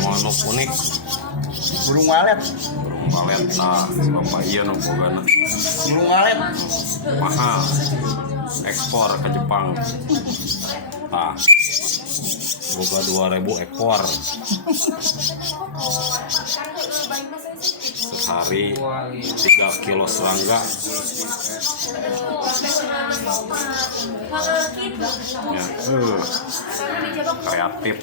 Manuk unik burung walet nah bapak iya no bogana burung walet mahal ekspor ke Jepang nah boga 2.000 ekor sehari 3 kilo serangga ya, kreatif.